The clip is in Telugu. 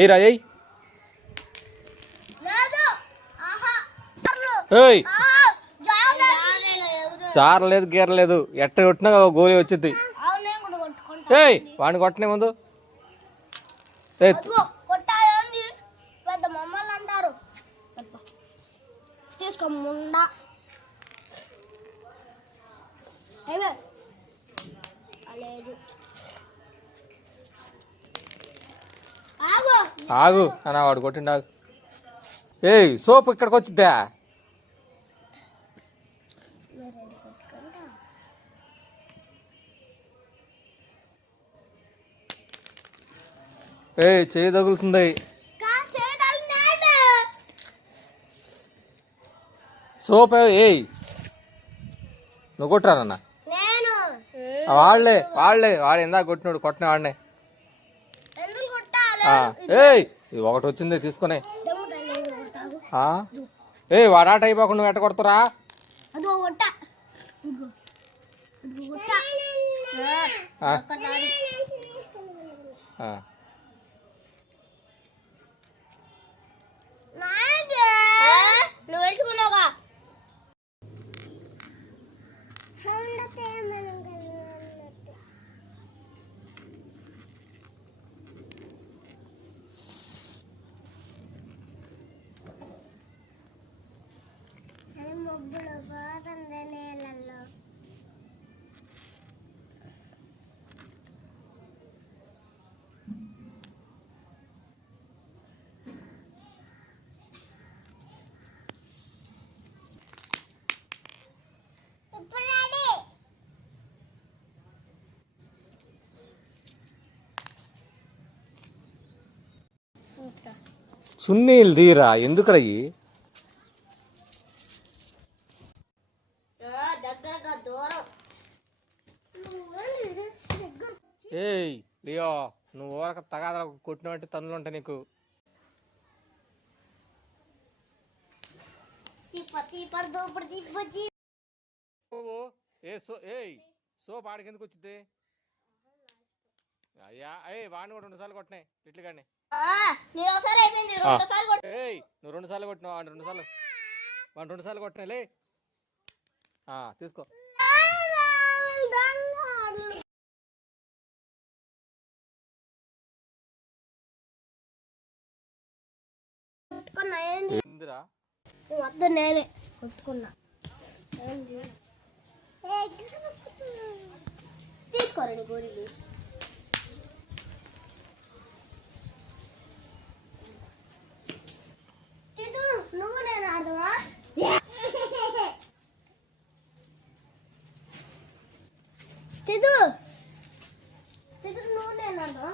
ఏయ్రా ఏయ్ ఏయ్ చారలేదు గీరలేదు ఎట్ట కొట్టినా గోలీ వచ్చింది. ఏయ్ వాడిని కొట్టనే ముందు ఆగు అన్నా వాడు కొట్టిండు ఆగు. ఏయ్ సోప్ ఇక్కడికి వచ్చిద్దా? ఏయ్ చేయి తగులుతుంది. సోప్ ఏయ్ నువ్వు కొట్టరానన్నా వాడు ఇందాక కొట్టినాడు కొట్టిన వాడినే. ఏయ్ ఒకటి వచ్చింది తీసుకునే. ఏయ్ వాడు ఆట అయిపోకుండా నువ్వు ఎట్ట కొడతారా? సున్నీలు తీరా ఎందుకురయ్యి? ఏయ్ లియో నువ్వు ఊరక తగాద కొట్టినట్టు తన్నులు ఉంటాయి నీకు. ఏయ్ సోప్ ఆడికి ఎందుకు వచ్చింది? అయ్యా ఏయ్ వాడిని కూడా 2 సార్లు కొట్టినాయి ఇట్లు కానీ. ఏయ్ నువ్వు 2 సార్లు కొట్టినావు వాడిని 2 సార్లు వాడిని 2 సార్లు కొట్టినా లే తీసుకో. ఏందిరా వద్దు నేనే కొట్టుకున్నా. తీసుకోరండి గోళీలు. నువ్వు నేను ఆడవా? నువ్వు నేను ఆడవా?